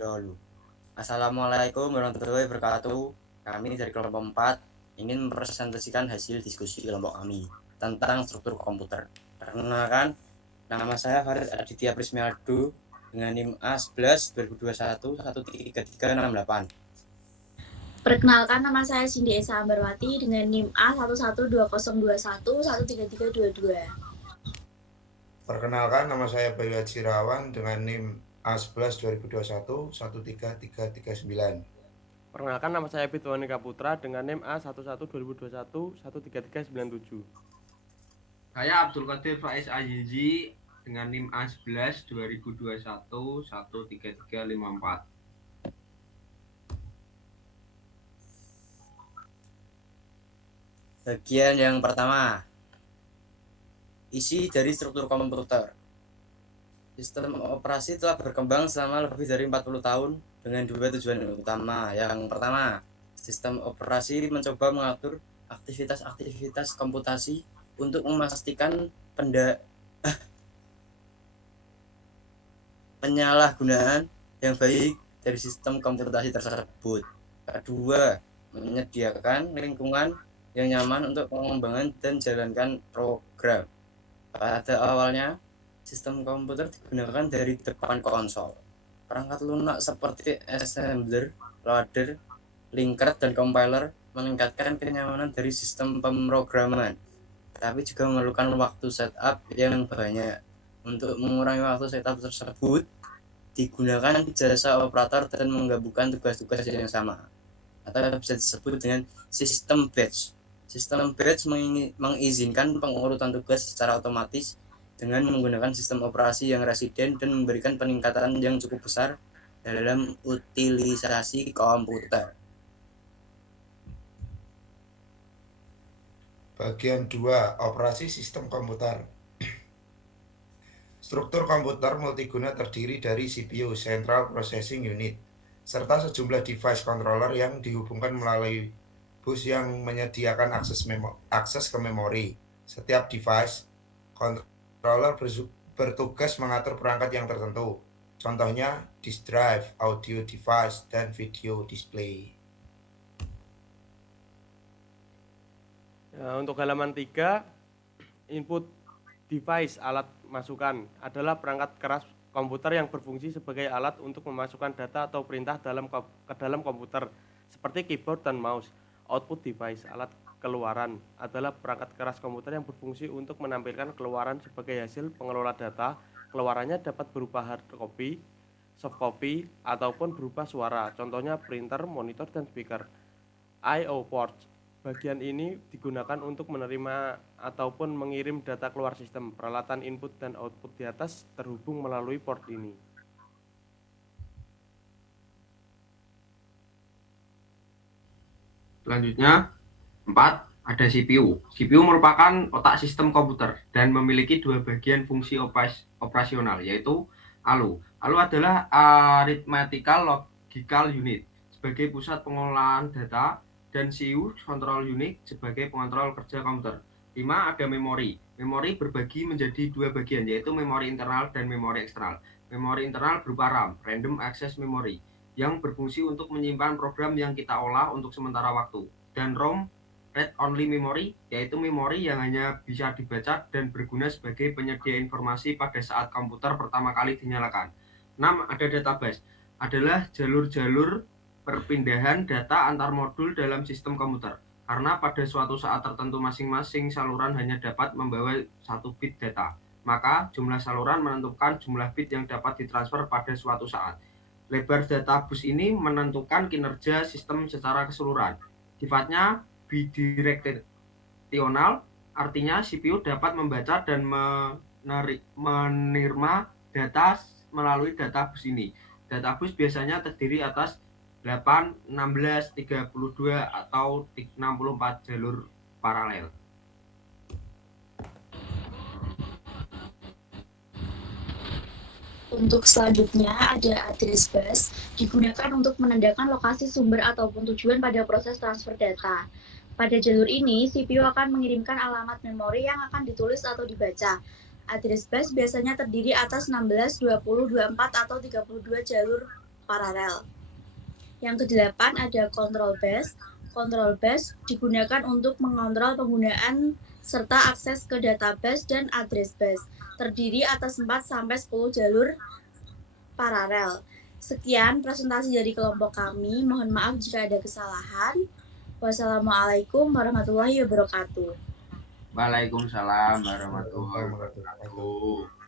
dahulu. Assalamualaikum warahmatullahi wabarakatuh. Kami dari kelompok 4 ingin mempresentasikan hasil diskusi kelompok kami tentang struktur komputer. Perkenalkan, nama saya Farid Aditya Prismialdo dengan NIM A11 2021 13368. Perkenalkan, nama saya Cindy Esa Ambarwati dengan NIM A112021 13322. Perkenalkan, nama saya Bayu Hajirawan dengan NIM A11 2021 13339. Perkenalkan, nama saya Fitwanika Putra dengan NIM A11 2021 13397. Saya Abdul Qadir Faiz Azizi dengan NIM A11 2021 13354. Bagian yang pertama, isi dari struktur komputer. Sistem operasi telah berkembang selama lebih dari 40 tahun dengan dua tujuan utama. Yang pertama, sistem operasi mencoba mengatur aktivitas-aktivitas komputasi untuk memastikan penyalahgunaan yang baik dari sistem komputasi tersebut. Kedua, menyediakan lingkungan yang nyaman untuk pengembangan dan jalankan program. Pada awalnya, sistem komputer digunakan dari depan konsol. Perangkat lunak seperti assembler, loader, linker, dan compiler meningkatkan kenyamanan dari sistem pemrograman, tapi juga memerlukan waktu setup yang banyak. Untuk mengurangi waktu setup tersebut, digunakan jasa operator dan menggabungkan tugas-tugas yang sama, atau bisa disebut dengan sistem batch. Sistem batch mengizinkan pengurutan tugas secara otomatis dengan menggunakan sistem operasi yang residen dan memberikan peningkatan yang cukup besar dalam utilisasi komputer. Bagian 2, operasi sistem komputer. Struktur komputer multiguna terdiri dari CPU (Central Processing Unit) serta sejumlah device controller yang dihubungkan melalui bus yang menyediakan akses ke memori. Setiap device controller bertugas mengatur perangkat yang tertentu. Contohnya disk drive, audio device, dan video display. Untuk halaman 3, input device alat masukan adalah perangkat keras komputer yang berfungsi sebagai alat untuk memasukkan data atau perintah ke dalam komputer seperti keyboard dan mouse. Output device alat keluaran adalah perangkat keras komputer yang berfungsi untuk menampilkan keluaran sebagai hasil pengelola data. Keluarannya dapat berupa hard copy, soft copy, ataupun berupa suara. Contohnya printer, monitor, dan speaker. I/O ports. Bagian ini digunakan untuk menerima ataupun mengirim data keluar sistem. Peralatan input dan output di atas terhubung melalui port ini. Selanjutnya, 4. Ada CPU. CPU merupakan otak sistem komputer dan memiliki dua bagian fungsi operasional, yaitu ALU. ALU adalah Arithmetical Logical Unit sebagai pusat pengolahan data dan CPU Control Unit sebagai pengontrol kerja komputer. 5. Ada memori. Memori berbagi menjadi dua bagian, yaitu memori internal dan memori eksternal. Memori internal berupa RAM, Random Access Memory, yang berfungsi untuk menyimpan program yang kita olah untuk sementara waktu. Dan ROM, Read Only Memory, yaitu memori yang hanya bisa dibaca dan berguna sebagai penyedia informasi pada saat komputer pertama kali dinyalakan. 6. Ada database. Adalah jalur-jalur perpindahan data antar modul dalam sistem komputer. Karena pada suatu saat tertentu masing-masing saluran hanya dapat membawa 1 bit data, maka jumlah saluran menentukan jumlah bit yang dapat ditransfer pada suatu saat. Lebar data bus ini menentukan kinerja sistem secara keseluruhan. Sifatnya bidireksional, artinya CPU dapat membaca dan menerima data melalui data bus ini. Data bus biasanya terdiri atas 8, 16, 32, atau 64 jalur paralel. Untuk selanjutnya ada address bus, digunakan untuk menandakan lokasi sumber ataupun tujuan pada proses transfer data. Pada jalur ini, CPU akan mengirimkan alamat memori yang akan ditulis atau dibaca. Address bus biasanya terdiri atas 16, 20, 24, atau 32 jalur paralel. Yang kedelapan ada control bus. Control bus digunakan untuk mengontrol penggunaan serta akses ke database dan address bus. Terdiri atas 4 sampai 10 jalur paralel. Sekian presentasi dari kelompok kami. Mohon maaf jika ada kesalahan. Wassalamualaikum warahmatullahi wabarakatuh. Waalaikumsalam warahmatullahi wabarakatuh.